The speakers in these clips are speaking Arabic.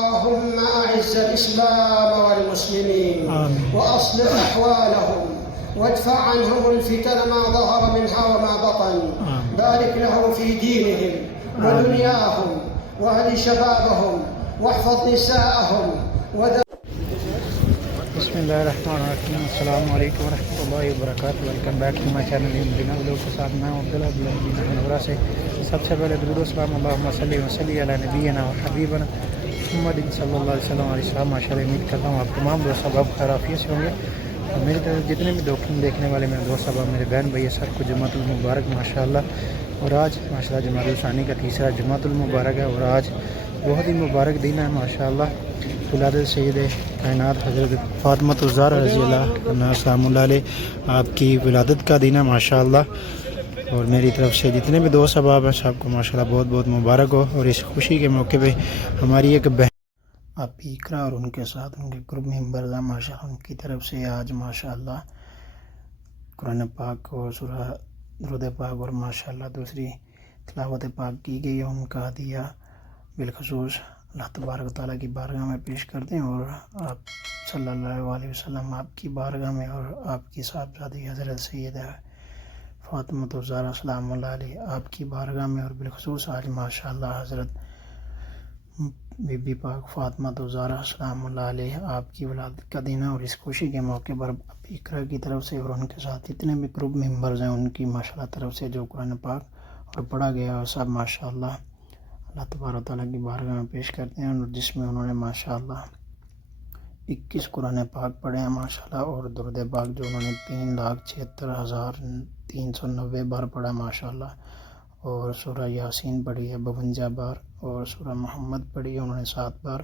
اللهم أعز الإسلام والمسلمين آمين. وأصلح أحوالهم وادفع عنهم الفتن ما ظهر منها وما بطن. آمين. بارك لهم في دينهم ودنياهم واهد شبابهم واحفظ نساءهم بسم اللہ الرحمن الرحیم. السلام علیکم ورحمۃ اللہ وبرکاتہ. ویلکم بیک ٹو مائی چینل بنا ویڈیو کے ساتھ میں عبداللہ سے سب سے پہلے درود و سلام اللہم صلی وسلم علی نبینا و حبیبنا محمد صلی اللہ علیہ وسلم علیہ السلام. ماشاء اللہ امید کرتا ہوں آپ تمام دوست احباب خیر عافیت سے ہوں گے. اور میری طرف جتنے بھی دیکھنے والے میرے دوست احباب میرے بہن بھائی سب کو جمعۃ المبارک ماشاء اللہ. اور آج ماشاء اللہ جمعۃ الثانی کا تیسرا جمعۃ المبارک ہے اور آج بہت ہی مبارک دن ہے ماشاء اللہ. ولادت سید کائنات حضرت فاطمہ الزہرا رضی اللہ عنہا سلام اللہ علیہ آپ کی ولادت کا دن ہے ماشاء اللہ. اور میری طرف سے جتنے بھی دوست احباب ہیں سب کو ماشاء اللہ بہت بہت مبارک ہو. اور اس خوشی کے موقع پہ ہماری ایک بہن آپ اقرا اور ان کے ساتھ ان کے گروپ ممبرز ہیں ماشاء اللہ ان کی طرف سے آج ماشاء اللہ قرآن پاک اور سورہ درود پاک اور ماشاء اللہ دوسری تلاوت پاک کی گئی ہے. ان کا ہدیہ بالخصوص اللہ تبارک و تعالیٰ کی بارگاہ میں پیش کرتے ہیں. اور آپ صلی اللہ علیہ وسلم آپ کی بارگاہ میں اور آپ کی صاحبزادی حضرت سیدہ فاطمہ الزہرا سلام اللہ علیہ آپ کی بارگاہ میں اور بالخصوص آج ماشاء اللہ حضرت بی بی پاک فاطمہ الزہرا سلام اللہ علیہ آپ کی ولادت کا دن ہے. اور اس خوشی کے موقع پر اقرا کی طرف سے اور ان کے ساتھ جتنے بھی گروپ ممبرز ہیں ان کی ماشاء اللہ طرف سے جو قرآن پاک اور پڑھا گیا اور سب ماشاء اللہ اللہ تبارک و تعالیٰ کی بارگاہ میں پیش کرتے ہیں. اور جس میں انہوں نے ماشاء اللہ 21 قرآن پاک پڑھے ہیں ماشاء اللہ. اور درود پاک جو انہوں نے 3,76,390 بار پڑھا ماشاء اللہ. اور سورہ یاسین پڑھی ہے 52 بار. اور سورہ محمد پڑھی ہے انہوں نے 7 بار.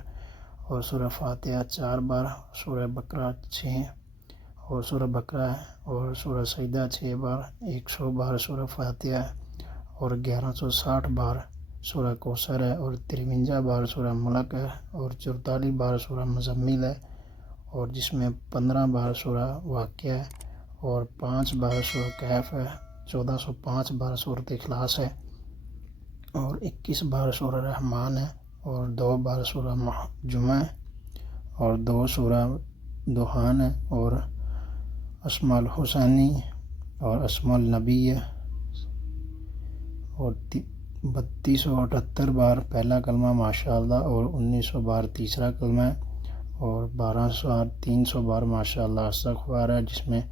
اور سورہ فاتحہ 4 بار. سورہ بقرہ 6 اور سورہ بقرہ اور سورہ سجدہ 6 بار. 100 بار سورہ فاتحہ اور 1160 بار سورہ کوثر ہے. اور 53 بار سورہ ملک ہے. اور 44 بار سورہ مزمل ہے. اور جس میں 15 بار سورہ واقعہ ہے. اور 5 بار سورہ کہف ہے. 1405 بار سورۃ اخلاص ہے. اور 21 بار سورہ رحمان ہے. اور 2 بار سورہ جمعہ ہے. اور 2 سورہ دخان ہے. اور اسماء الحسنی اور اسماء النبی ہے. اور 3278 بار پہلا کلمہ ماشاء اللہ. اور 1900 بار تیسرا کلمہ ہے. اور 300 بار ماشاء اللہ استغفار ہے جس میں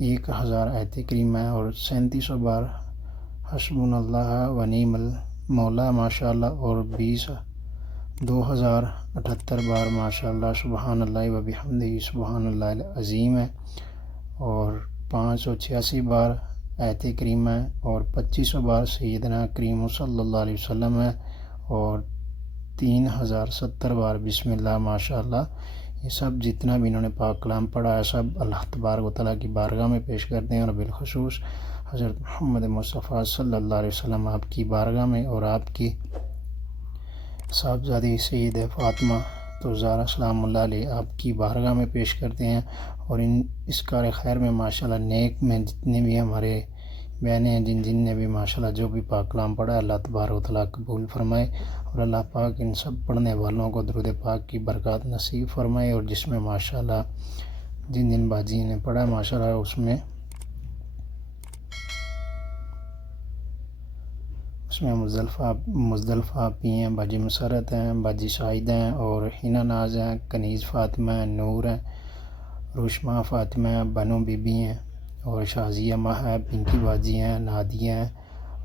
1000 آیت کریمہ ہے. اور 3700 بار حسبنا اللہ و نعم المولا ماشاء اللہ. اور 2078 بار ماشاء اللہ سبحان اللہ و بحمدہ سبحان اللہ العظیم ہے. اور 586 بار آیت کریمہ ہے. اور 2500 بار سیدنا کریم صلی اللہ علیہ وسلم ہے. اور 3070 بار بسم اللہ ماشاء اللہ. یہ سب جتنا بھی انہوں نے پاک کلام پڑھا ہے سب اللہ تبارک و تعالیٰ کی بارگاہ میں پیش کرتے ہیں. اور بالخصوص حضرت محمد مصطفیٰ صلی اللہ علیہ وسلم آپ کی بارگاہ میں اور آپ کی صاحبزادی سید فاطمہ الزہرا سلام اللہ علیہ آپ کی بارگاہ میں پیش کرتے ہیں. اور اس کار خیر میں ماشاء اللہ نیک میں جتنے بھی ہمارے بہنیں ہیں جن نے بھی ماشاء اللہ جو بھی پاک کلام پڑھا اللہ تبارک و تعالیٰ قبول فرمائے. اور اللہ پاک ان سب پڑھنے والوں کو درود پاک کی برکات نصیب فرمائے. اور جس میں ماشاء اللہ جن باجی نے پڑھا ماشاء اللہ اس میں مزدلفہ پی ہیں باجی مسرت ہیں باجی شاہد ہیں اور حنا ناز ہیں کنیز فاطمہ ہیں نور ہیں روشما فاطمہ ہیں بنو بی بی ہیں اور شازیہ ماہ ہے پنکی باجی ہیں نادیہ ہیں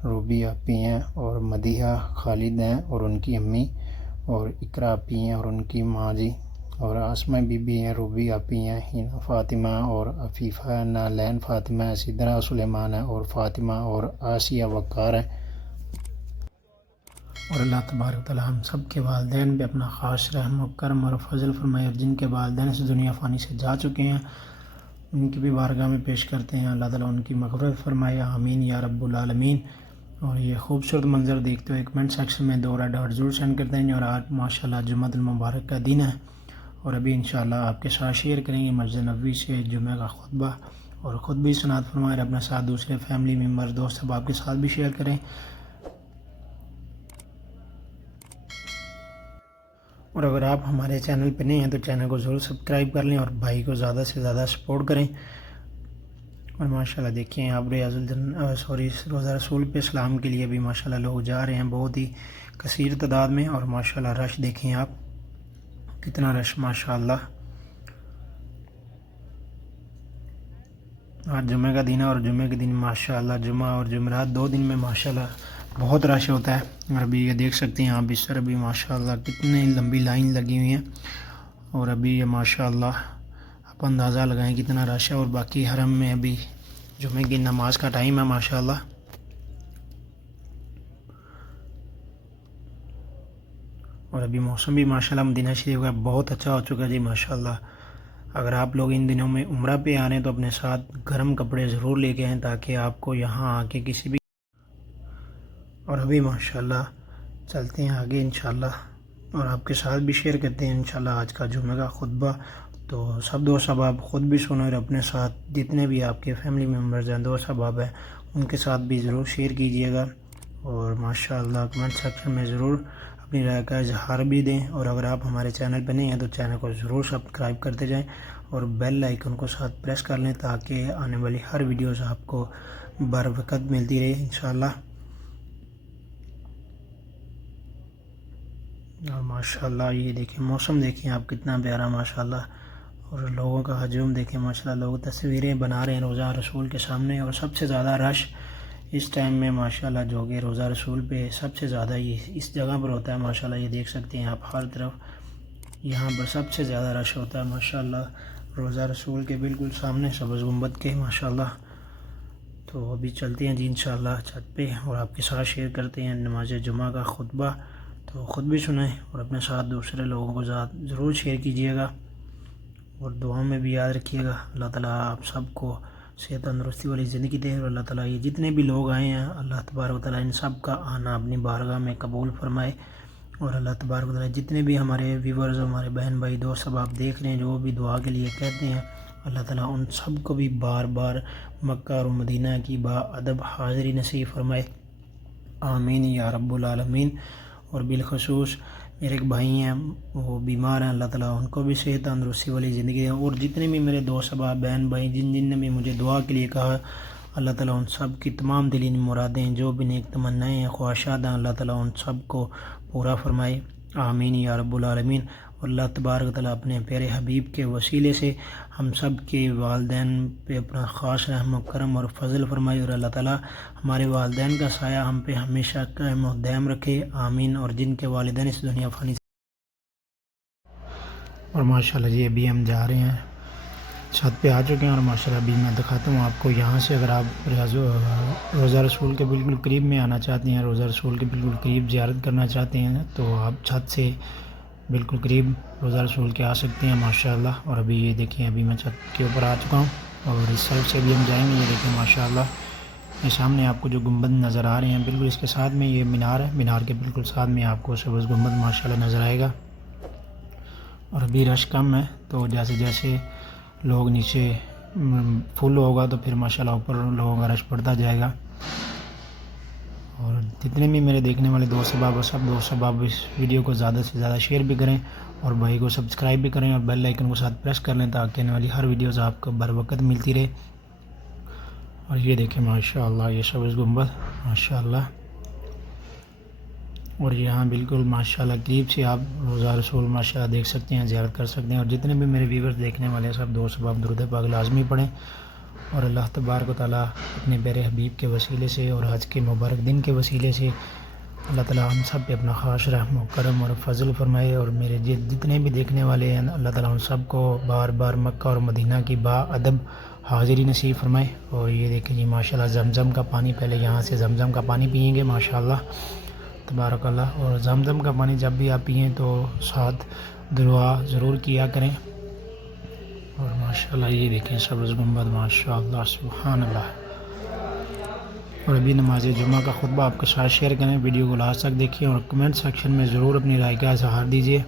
روبی آپی ہیں اور مدیحہ خالد ہیں اور ان کی امی اور اقرا آپی ہیں اور ان کی ماں جی اور آسمہ بی بی ہیں روبی آپی ہیں حنا فاطمہ اور عفیفہ نالین فاطمہ سدرہ سلیمان ہیں اور فاطمہ اور آسیہ وقار ہیں. اور اللہ تبارک و تعالیٰ ہم سب کے والدین پہ اپنا خاص رحم و کرم اور فضل فرمائے. اور جن کے والدین سے دنیا فانی سے جا چکے ہیں ان کی بھی بارگاہ میں پیش کرتے ہیں اللہ تعالیٰ ان کی مغفرت فرمائے آمین یا رب العالمین. اور یہ خوبصورت منظر دیکھتے ہوئے کمنٹ سیکشن میں 2 ریڈ ہارٹ ضرور سینڈ کرتے ہیں. اور آج ماشاءاللہ جمعۃ المبارک کا دن ہے اور ابھی انشاءاللہ آپ کے ساتھ شیئر کریں گے مسجد نبوی سے جمعہ کا خطبہ اور خود بھی سنات فرمائے اپنے ساتھ دوسرے فیملی ممبر دوست اب آپ کے ساتھ بھی شیئر کریں. اور اگر آپ ہمارے چینل پہ نہیں ہیں تو چینل کو ضرور سبسکرائب کر لیں اور بھائی کو زیادہ سے زیادہ سپورٹ کریں. اور ماشاءاللہ دیکھیں آپ روزہ رسول پہ اسلام کے لیے بھی ماشاءاللہ لوگ جا رہے ہیں بہت ہی کثیر تعداد میں. اور ماشاءاللہ رش دیکھیں آپ کتنا رش ماشاءاللہ. آج جمعہ کا دن ہے اور جمعہ کے دن ماشاءاللہ جمعہ اور جمعرات 2 دن میں ماشاءاللہ بہت رش ہوتا ہے. اور ابھی یہ دیکھ سکتے ہیں آپ اس طرح بھی ماشاءاللہ کتنی لمبی لائن لگی ہوئی ہیں. اور ابھی یہ ماشاءاللہ آپ اندازہ لگائیں کتنا رش ہے. اور باقی حرم میں ابھی جمعہ کی نماز کا ٹائم ہے ماشاءاللہ. اور ابھی موسم بھی ماشاءاللہ مدینہ شریف کا بہت اچھا ہو چکا ہے جی ماشاءاللہ. اگر آپ لوگ ان دنوں میں عمرہ پہ آ رہے ہیں تو اپنے ساتھ گرم کپڑے ضرور لے کے آئیں تاکہ آپ کو یہاں آ کے کسی بھی. اور ابھی ماشاءاللہ چلتے ہیں آگے انشاءاللہ اور آپ کے ساتھ بھی شیئر کرتے ہیں انشاءاللہ آج کا جمعہ کا خطبہ. تو سب دوست احباب خود بھی سنیں اور اپنے ساتھ جتنے بھی آپ کے فیملی ممبرز ہیں دوست احباب ہیں ان کے ساتھ بھی ضرور شیئر کیجئے گا. اور ماشاءاللہ کمنٹ سیکشن میں ضرور اپنی رائے کا اظہار بھی دیں. اور اگر آپ ہمارے چینل پہ نہیں ہیں تو چینل کو ضرور سبسکرائب کرتے جائیں اور بیل آئیکن کو ساتھ پریس کر لیں تاکہ آنے والی ہر ویڈیوز آپ کو بر وقت ملتی رہے انشاءاللہ. اور ماشاءاللہ یہ دیکھیں موسم دیکھیں آپ کتنا پیارا ماشاءاللہ. اور لوگوں کا ہجوم دیکھیں ماشاءاللہ لوگ تصویریں بنا رہے ہیں روزہ رسول کے سامنے. اور سب سے زیادہ رش اس ٹائم میں ماشاءاللہ جو کہ روزہ رسول پہ سب سے زیادہ یہ اس جگہ پر ہوتا ہے ماشاءاللہ. یہ دیکھ سکتے ہیں آپ ہر طرف یہاں پر سب سے زیادہ رش ہوتا ہے ماشاءاللہ روزہ رسول کے بالکل سامنے سبز گنبد کے ماشاءاللہ. تو ابھی چلتے ہیں جی انشاءاللہ چھت پہ اور آپ کے ساتھ شیئر کرتے ہیں نماز جمعہ کا خطبہ. تو خود بھی سنیں اور اپنے ساتھ دوسرے لوگوں کو ضرور شیئر کیجیے گا اور دعاؤں میں بھی یاد رکھیے گا. اللہ تعالیٰ آپ سب کو صحت تندرستی والی زندگی دے. اور اللہ تعالیٰ یہ جتنے بھی لوگ آئے ہیں اللہ تبارک و تعالیٰ ان سب کا آنا اپنی بارگاہ میں قبول فرمائے. اور اللہ تبارک و تعالیٰ جتنے بھی ہمارے ویورز ہمارے بہن بھائی دوست سب آپ دیکھ رہے ہیں جو بھی دعا کے لیے کہتے ہیں اللہ تعالیٰ ان سب کو بھی بار بار مکہ اور مدینہ کی با ادب حاضری نصیب فرمائے. آمین یا رب العالمین. اور بالخصوص میرے ایک بھائی ہیں وہ بیمار ہیں اللہ تعالیٰ ان کو بھی صحت تندرستی والی زندگی ہے. اور جتنے بھی میرے دوست احباب بہن بھائی جن نے بھی مجھے دعا کے لیے کہا اللہ تعالیٰ ان سب کی تمام دلی مرادیں جو بھی نیک تمنائیں ہیں خواہشات ہیں اللہ تعالیٰ ان سب کو پورا فرمائے. آمین یا رب العالمین. اور اللہ تبارک تعالیٰ اپنے پیارے حبیب کے وسیلے سے ہم سب کے والدین پہ اپنا خاص رحم و کرم اور فضل فرمائے. اور اللہ تعالیٰ ہمارے والدین کا سایہ ہم پہ ہمیشہ قائم و دائم رکھے. آمین. اور جن کے والدین اس دنیا فانی. اور ماشاءاللہ جی ابھی ہم جا رہے ہیں چھت پہ آ چکے ہیں اور ماشاءاللہ ابھی میں دکھاتا ہوں آپ کو یہاں سے. اگر آپ روزہ رسول کے بالکل قریب میں آنا چاہتے ہیں روزہ رسول کے بالکل قریب زیارت کرنا چاہتے ہیں تو آپ چھت سے بالکل قریب روزہ رسول کے آ سکتے ہیں ماشاءاللہ. اور ابھی یہ دیکھیں ابھی میں چھت کے اوپر آ چکا ہوں اور اس سائڈ سے بھی ہم جائیں گے. یہ دیکھیں ماشاءاللہ یہ سامنے آپ کو جو گنبد نظر آ رہے ہیں بالکل اس کے ساتھ میں یہ مینار ہے. مینار کے بالکل ساتھ میں آپ کو سبز گنبد ماشاءاللہ نظر آئے گا. اور ابھی رش کم ہے تو جیسے جیسے لوگ نیچے فل ہوگا تو پھر ماشاءاللہ اوپر لوگوں کا رش بڑھتا جائے گا. اور جتنے بھی میرے دیکھنے والے دوست احباب سب دوست احباب اس ویڈیو کو زیادہ سے زیادہ شیئر بھی کریں اور بھائی کو سبسکرائب بھی کریں اور بیل آئیکن کو ساتھ پریس کر لیں تاکہ آنے والی ہر ویڈیوز آپ کو بر وقت ملتی رہے. اور یہ دیکھیں ماشاءاللہ یہ سبز گنبد ماشاءاللہ. اور یہاں بالکل ماشاءاللہ قریب سے آپ روزہ رسول ماشاءاللہ دیکھ سکتے ہیں زیارت کر سکتے ہیں. اور جتنے بھی میرے ویورز دیکھنے والے سب دوست احباب درود پاک لازمی پڑھیں. اور اللہ تبارک و تعالیٰ اپنے پیارے حبیب کے وسیلے سے اور آج کے مبارک دن کے وسیلے سے اللہ تعالیٰ ہم سب پہ اپنا خاص رحم و کرم اور فضل فرمائے. اور میرے جتنے بھی دیکھنے والے ہیں اللہ تعالیٰ ان سب کو بار بار مکہ اور مدینہ کی با ادب حاضری نصیب فرمائے. اور یہ دیکھیں جی ماشاءاللہ زمزم کا پانی پہلے یہاں سے زمزم کا پانی پئیں گے ماشاءاللہ تبارک اللہ. اور زمزم کا پانی جب بھی آپ پئیں تو ساتھ دعا ضرور کیا کریں. اور ماشاءاللہ یہ دیکھیں سبز گنبد ماشاءاللہ سبحان اللہ. اور ابھی نماز جمعہ کا خطبہ آپ کے ساتھ شیئر کریں. ویڈیو کو لاسٹ تک دیکھیں اور کمنٹ سیکشن میں ضرور اپنی رائے کا اظہار دیجیے.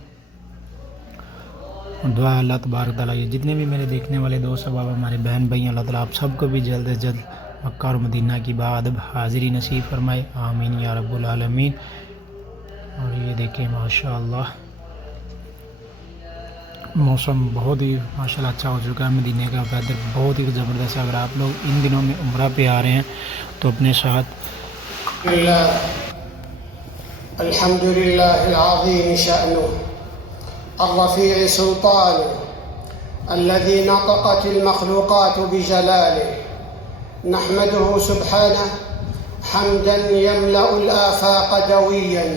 اور دعا اللہ تبارک تعالیٰ یہ جتنے بھی میرے دیکھنے والے دوست احباب ہمارے بہن بھائی اللہ تعالیٰ آپ سب کو بھی جلد از جلد مکہ اور مدینہ کی با ادب حاضری نصیب فرمائے. آمین یا رب العالمین. اور یہ دیکھیں ماشاءاللہ मौसम बहुत ही माशाल्लाह अच्छा हो चुका है। मदीने का वेदर बहुत ही ज़बरदस्त है। अगर आप लोग इन दिनों में उम्रा पे आ रहे हैं तो अपने साथ अल्हम्दुलिल्लाह अल-अज़ीम शअनुह الرفيع سلطانه الذي نطقت المخلوقات بجلاله نحمده سبحانه حمدا يملأ الآفاق دويا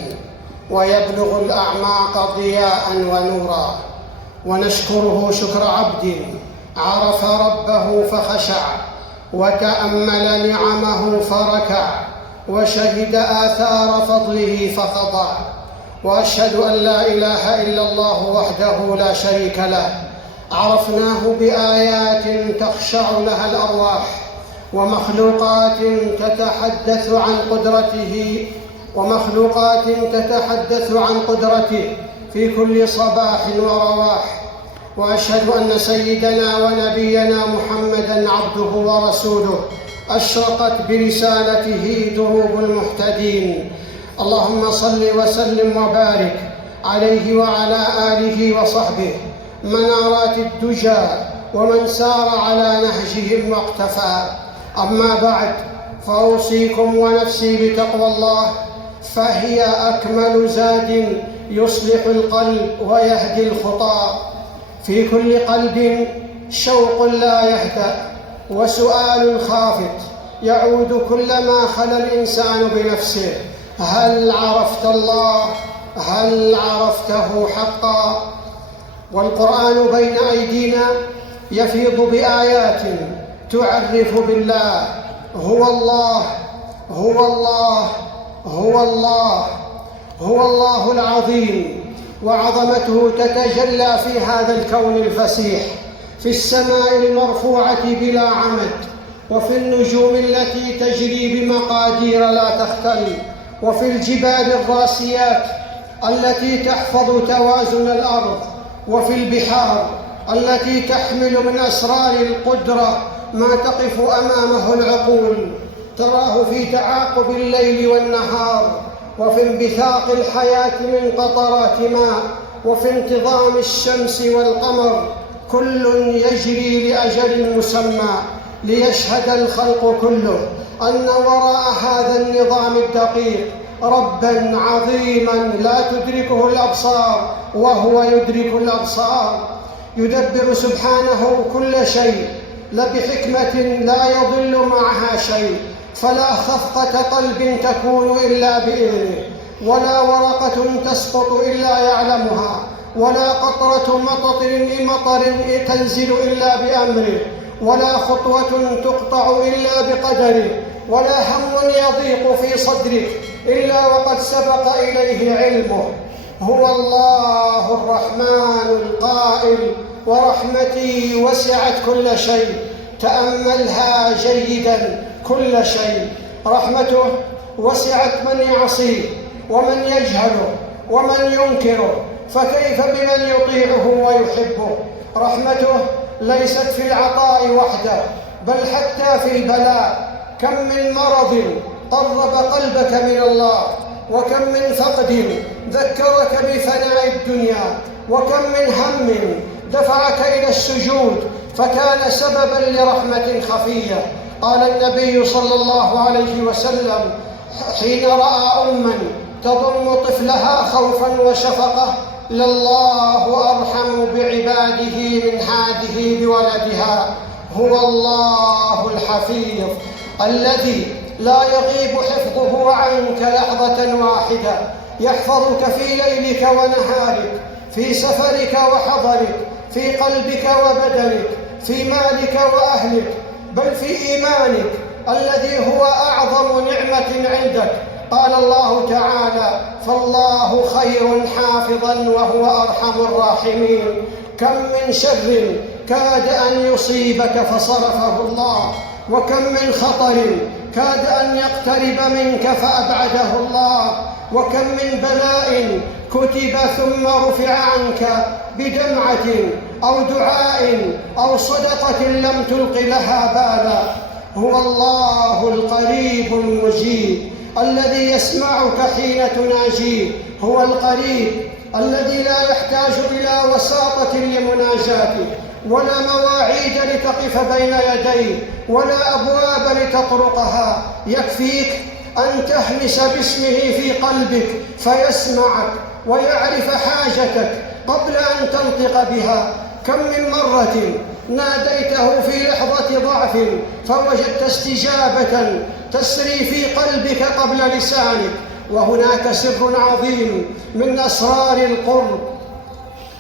ويبلغ الأعماق ضياء ونورا، ونشكره شكر عبد عرف ربه فخشع وتأمل نعمه فركع وشهد آثار فضله فخضع، وأشهد أن لا إله إلا الله وحده لا شريك له عرفناه بآيات تخشع لها الأرواح ومخلوقات تتحدث عن قدرته في كل صباح ورواح، وأشهد أن سيدنا ونبينا محمدًا عبده ورسوله أشرقت برسالته دروب المهتدين. اللهم صل وسلم وبارك عليه وعلى آله وصحبه منارات الدجى ومن سار على نهجهم واقتفى. أما بعد، فأوصيكم ونفسي بتقوى الله، فهي أكمل زاد يصلح القلب ويهدي الخطى. في كل قلب شوق لا يهدأ وسؤال خافت يعود كلما خلا الإنسان بنفسه: هل عرفت الله؟ هل عرفته حقا؟ والقرآن بين أيدينا يفيض بآيات تعرف بالله: هو الله هو الله هو الله هو الله العظيم، وعظمته تتجلى في هذا الكون الفسيح، في السماء المرفوعة بلا عمد، وفي النجوم التي تجري بمقادير لا تختل، وفي الجبال الراسيات التي تحفظ توازن الأرض، وفي البحار التي تحمل من أسرار القدرة ما تقف أمامه العقول، تراه في تعاقب الليل والنهار، وفي انبثاق الحياة من قطرات ماء، وفي انتظام الشمس والقمر، كل يجري لأجل مسمى، ليشهد الخلق كله أن وراء هذا النظام الدقيق رباً عظيماً لا تدركه الأبصار وهو يدرك الأبصار، يدبر سبحانه كل شيء بحكمة لا يضل معها شيء، فلا خفقة قلب تكون إلا بإذنه، ولا ورقة تسقط إلا يعلمها، ولا قطرة مطر تنزل إلا بأمره، ولا خطوة تقطع إلا بقدره، ولا هم يضيق في صدرك إلا وقد سبق إليه علمه. هو الله الرحمن القائل: ورحمتي وسعت كل شيء. تأملها جيداً، كل شيء. رحمته وسعت من يعصيه ومن يجهله ومن ينكره، فكيف بمن يطيعه ويحبه؟ رحمته ليست في العطاء وحده، بل حتى في البلاء. كم من مرض قرب قلبك من الله، وكم من فقد ذكرك بفناء الدنيا، وكم من هم دفعك إلى السجود فكان سبباً لرحمة خفية. قال النبي صلى الله عليه وسلم حين رأى أماً تضم طفلها خوفاً وشفقة: لله أرحم بعباده من هذه بولدها. هو الله الحفيظ الذي لا يغيب حفظه عنك لحظة واحدة، يحفظك في ليلك ونهارك، في سفرك وحضرك، في قلبك وبدنك، في مالك وأهلك، بل في إيمانك الذي هو أعظم نعمة عندك. قال الله تعالى: فالله خير حافظاً وهو أرحم الراحمين. كم من شر كاد أن يصيبك فصرفه الله، وكم من خطر كاد أن يقترب منك فأبعده الله، وكم من بلاء كتب ثم رفع عنك بدمعة أو دعاء أو صدقة لم تلق لها بالا. هو الله القريب المجيب الذي يسمعك حين تناجيه، هو القريب الذي لا يحتاج إلى وساطة لمناجاته، ولا مواعيد لتقف بين يديه، ولا أبواب لتطرقها. يكفيك أن تهمس باسمه في قلبك فيسمعك ويعرف حاجتك قبل أن تنطق بها. كم من مرة ناديته في لحظة ضعف فوجدت استجابة تسري في قلبك قبل لسانك. وهناك سر عظيم من أسرار القرب،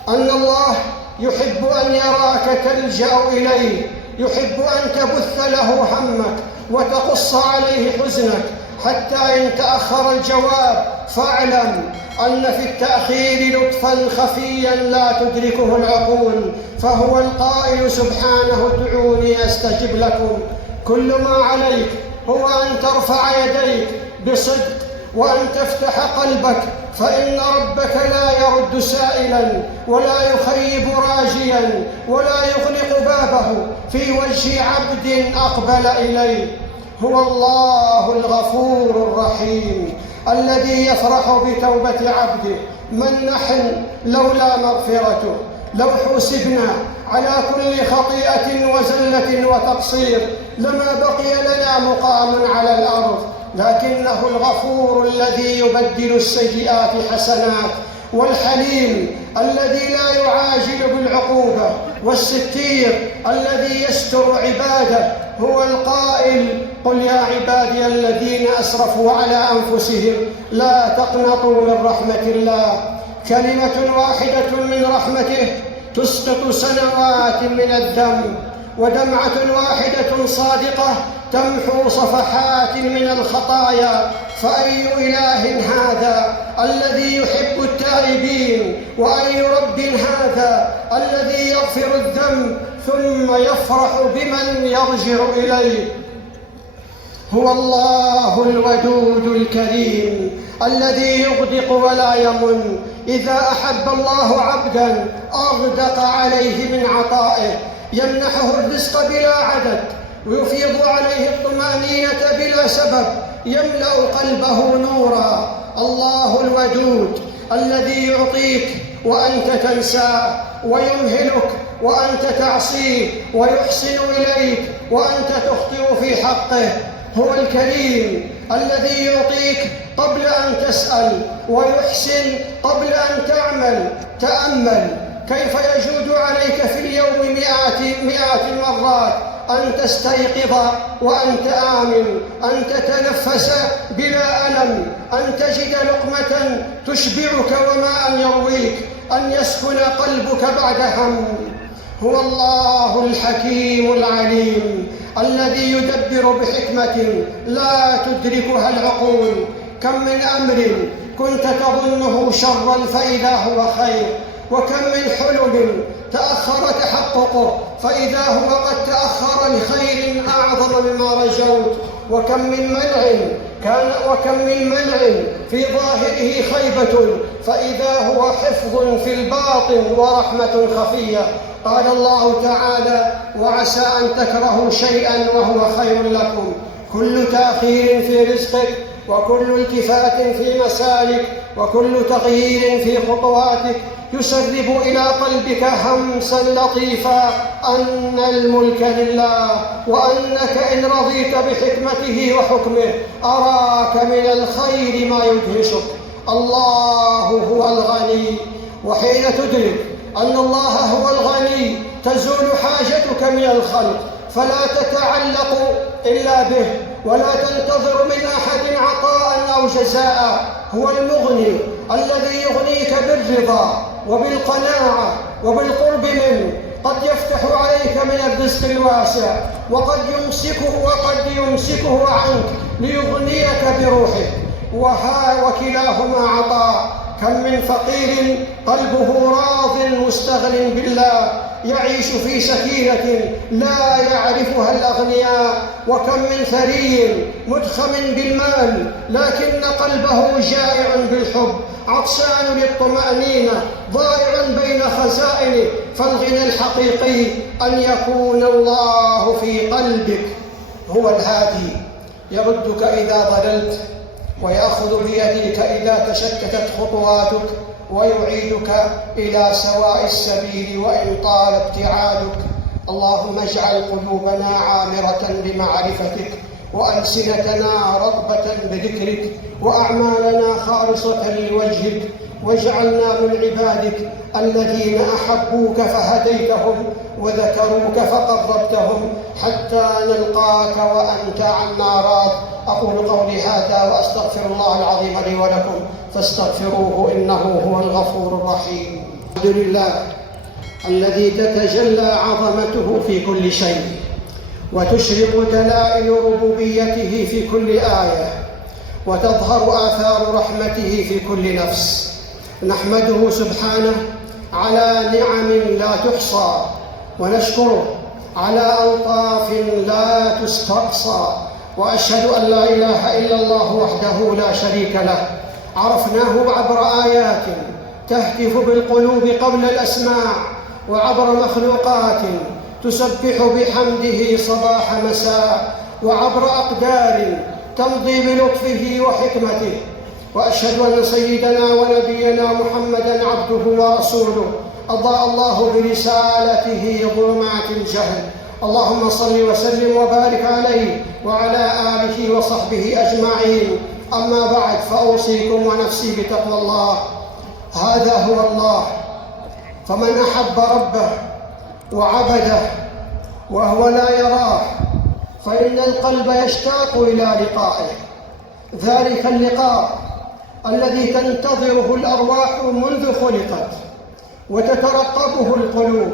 أن الله يحب أن يراك تلجأ إليه، يحب أن تبث له همك وتقص عليه حزنك، حتى إن تأخر الجواب فاعلم أن في التأخير لطفاً خفياً لا تدركه العقول، فهو القائل سبحانه: ادعوني أستجب لكم. كل ما عليك هو أن ترفع يديك بصدق وأن تفتح قلبك، فإن ربك لا يرد سائلاً ولا يخيب راجياً ولا يغلق بابه في وجه عبد أقبل إليه. هو الله الغفور الرحيم الذي يفرح بتوبة عبده. من نحن لولا مغفرته؟ لو حسبنا على كل خطيئة وزلة وتقصير لما بقي لنا مقام على الأرض، لكنه الغفور الذي يبدل السيئات حسنات، والحليم الذي لا يعاجل بالعقوبة، والستير الذي يستر عباده. هو القائل: قل يا عبادي الذين أسرفوا على أنفسهم لا تقنطوا من رحمة الله. كلمة واحدة من رحمته تسقط سنوات من الذنب، ودمعة واحدة صادقة تمحو صفحات من الخطايا. فأي إله هذا الذي يحب التائبين؟ وأي رب هذا الذي يغفر الذنب ثم يفرح بمن يرجع إليه؟ هو الله الودود الكريم الذي يغدق ولا يمن. إذا أحب الله عبداً أغدق عليه من عطائه، يمنحه الرزق بلا عدد، ويفيض عليه الطمأنينة بلا سبب، يملأ قلبه نورا. الله الودود الذي يعطيك وأنت تنساه، ويمهلك وأنت تعصيه، ويحسن إليك وأنت تخطئ في حقه. هو الكريم الذي يعطيك قبل أن تسأل، ويحسن قبل أن تعمل. تأمل كيف يجود عليك في اليوم مئات المرات أن تستيقظ وأنت آمن، أن تتنفس بلا ألم، أن تجد لقمة تشبعك وماء يرويك، أن يسكن قلبك بعد هم. هو الله الحكيم العليم الذي يدبر بحكمة لا تدركها العقول. كم من أمر كنت تظنه شراً فإذا هو خير، وكم من حلم تأخر تحققه فإذا هو قد تأخر لخير أعظم مما رجوت. وكم من منع في ظاهره خيبة فإذا هو حفظ في الباطن ورحمة خفية. قال الله تعالى: وعسى أن تكرهوا شيئا وهو خير لكم. كل تأخير في رزقك، وكل التفات في مسالك، وكل تغيير في خطواتك يسرب إلى قلبك همسا لطيفا أن الملك لله، وأنك إن رضيت بحكمته وحكمه أراك من الخير ما يدهشك. الله هو الغني، وحين تدرك أن الله هو الغني تزول حاجتك من الخلق، فلا تتعلق إلا به، ولا تنتظر من أحد عطاء أو جزاء. هو المغني الذي يغنيك بالرضا وبالقناعة وبالقرب منه. قد يفتح عليك من الرزق الواسع، وقد يمسكه عنك ليغنيك بروحه، وكلاهما عطاء. كم من فقير قلبه راض مستغن بالله يعيش في سكينة لا يعرفها الأغنياء، وكم من ثري مدخم بالمال لكن قلبه جائع بالحب، عطشان للطمأنينة، ضائع بين خزائنه. فالغنى الحقيقي أن يكون الله في قلبك. هو الهادي يردك إذا ضللت، ويأخذ بيديك إذا تشتتت خطواتك، ويعيدك إلى سواء السبيل وإن طال ابتعادك. اللهم اجعل قلوبنا عامرة بمعرفتك، وألسنتنا رغبة بذكرك، وأعمالنا خالصة لوجهك، واجعلنا من عبادك الذين أحبوك فهديتهم، وذكروك فقربتهم، حتى نلقاك وأنت عنا راض. أقول قولي هذا وأستغفر الله العظيم لي ولكم فاستغفروه إنه هو الغفور الرحيم. الحمد لله الذي تتجلى عظمته في كل شيء، وتشرق دلائل ربوبيته في كل آية، وتظهر آثار رحمته في كل نفس. نحمده سبحانه على نعم لا تحصى، ونشكره على ألطاف لا تستقصى، وأشهد أن لا إله إلا الله وحده لا شريك له. عرفناه عبر آيات تهتف بالقلوب قبل الأسماع، وعبر مخلوقات تسبح بحمده صباح مساء، وعبر أقدار تمضي بلطفه وحكمته. وأشهد أن سيدنا ونبينا محمدًا عبده ورسوله أضاء الله برسالته ظلمات الجهل. اللهم صل وسلم وبارك عليه وعلى آله وصحبه أجمعين. أما بعد، فأوصيكم ونفسي بتقوى الله. هذا هو الله، فمن أحب ربه وعبده وهو لا يراه فإن القلب يشتاق إلى لقائه، ذلك اللقاء الذي تنتظره الأرواح منذ خلقت وتترقبه القلوب.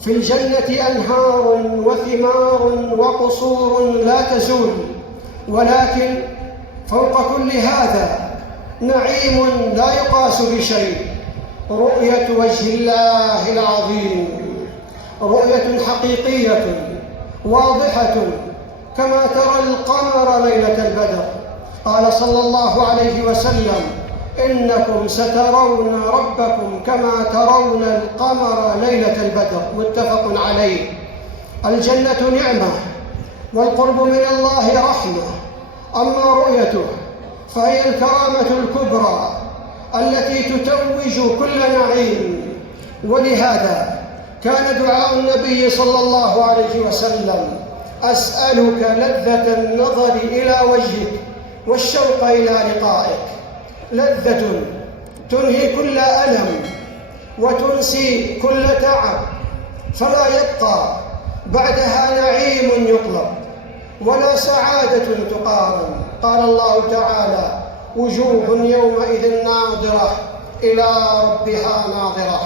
في الجنة أنهار وثمار وقصور لا تزول، ولكن فوق كل هذا نعيم لا يقاس بشيء، رؤية وجه الله العظيم، رؤية حقيقية واضحة كما ترى القمر ليلة البدر. قال صلى الله عليه وسلم: إنكم سترون ربكم كما ترون القمر ليلة البدر. متفق عليه. الجنة نعمة، والقرب من الله رحمة. أما رؤيته فهي الكرامة الكبرى التي تتوج كل نعيم. ولهذا كان دعاء النبي صلى الله عليه وسلم: أسألك لذة النظر إلى وجهك والشوق إلى لقائك. لذة تنهي كل ألم وتنسي كل تعب، فلا يبقى بعدها نعيم يطلب ولا سعادة تقارن. قال الله تعالى: وجوه يومئذ ناظرة إلى ربها ناظرة.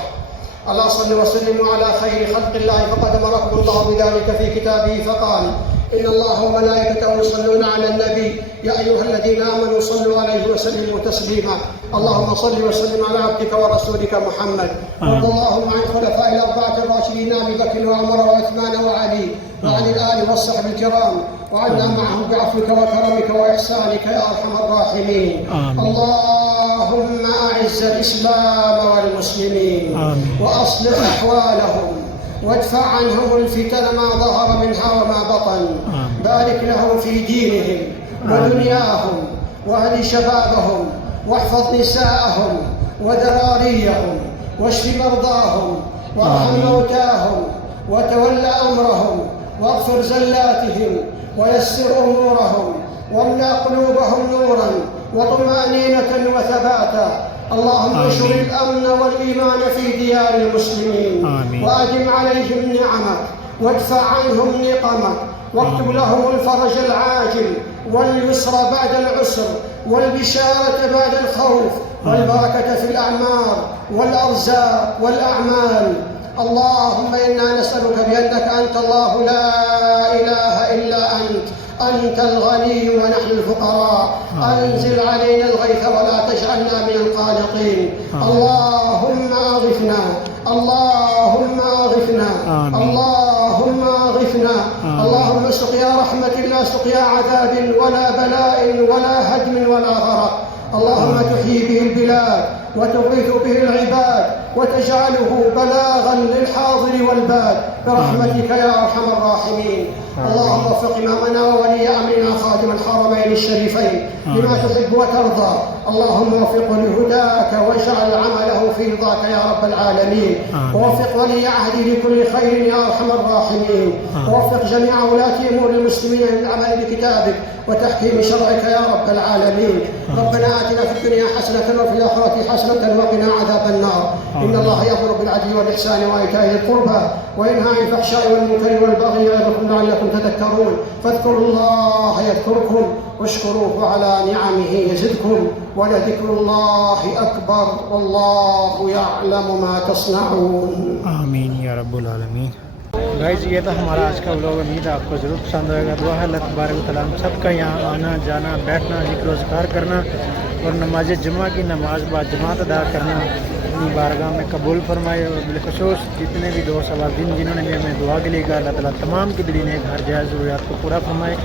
اللهم صل وسلم على خير خلق الله، فقد أمركم الله بذلك في كتابه فقال: إن الله وملائكته يصلون على النبي يا أيها الذين آمنوا صلوا عليه وسلموا تسليما. اللهم صل وسلم على عبدك ورسولك محمد. وارض اللهم عن الخلفاء الأربعة الراشدين أبي بكر وعمر وعثمان وعلي وعن الآل والصحب الكرام، وعنا معهم بعفوك وكرمك وإحسانك يا أرحم الراحمين. اللهم أعز الإسلام والمسلمين، وأصلح أحوالهم، وادفع عنهم الفتن ما ظهر منها وما بطن. بارك لهم في دينهم ودنياهم، واهد شبابهم، واحفظ نساءهم وذراريهم، واشف مرضاهم، وارحم موتاهم، وتول أمرهم، واغفر زلاتهم، ويسر أمورهم، واملأ قلوبهم نورا وطمأنينة وثباتا. اللهم انشر الأمن والإيمان في ديار المسلمين، وأدم عليهم نعمك، وادفع عنهم نقمك، واكتب لهم الفرج العاجل واليسر بعد العسر، والبشارة بعد الخوف، والبركة في الأعمار والأرزاق والأعمال. اللهم إنا نسألك بأنك أنت الله لا إله إلا أنت الغني ونحن الفقراء. أنزل علينا الغيث ولا تجعلنا من القانطين. اللهم أغثنا، اللهم أغثنا، اللهم أغثنا. اللهم سقيا رحمة لا سقيا عذاب ولا بلاء ولا هدم ولا غرق. اللهم تحيي به البلاد وتغيث به العباد وتجعله بلاغا للحاضر والباد برحمتك يا أرحم الراحمين. اللهم وفق إمامنا وولي أمرنا خادم الحرمين الشريفين لما تحب وترضى، اللهم وفقه لهداك واجعل عمله في رضاك يا رب العالمين. ووفق ولي عهده لكل خير يا أرحم الراحمين. ووفق جميع ولاة أمور المسلمين للعمل بكتابك وتحكيم شرعك يا رب العالمين. ربنا آتنا في الدنيا حسنة وفي الآخرة حسنة وقنا عذاب النار. إن الله يأمر بالعدل والإحسان وإيتاء ذي القربى وينهى عن الفحشاء والمنكر والبغي يعظكم لعلكم تذكرون. فاذكروا الله يذكركم واشكروه على نعمه يزدكم ولذكر الله أكبر والله يعلم ما تصنعون. آمین یا رب العالمین. گائز یہ تھا ہمارا آج کا ولاگ. امید ہے آپ کو ضرور پسند آئے گا. دعا ہے اللہ تبارک و تعالیٰ ہم سب کا یہاں آنا جانا بیٹھنا ذکر و اذکار کرنا اور نماز جمعہ کی نماز با جماعت ادا کرنا اپنی بارگاہ میں قبول فرمائے. اور بالخصوص جتنے بھی دوست صحابین جنہوں نے بھی ہمیں دعا کے لیے کہا اللہ تعالیٰ تمام کی دلی نے ہر جائز ضروریات کو پورا فرمائے.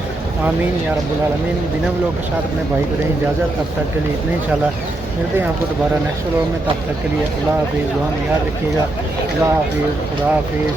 آمین یا رب العالمین. بنا ولاگ کے ساتھ اپنے بھائی کو دیں اجازت. تب تک کے لیے اتنے انشاءاللہ ملتے ہیں آپ کو دوبارہ نیکسٹ ولاگ میں. تب تک کے لیے اللہ حافظ. دعا میں یاد رکھیے گا. اللہ حافظ. خدا حافظ.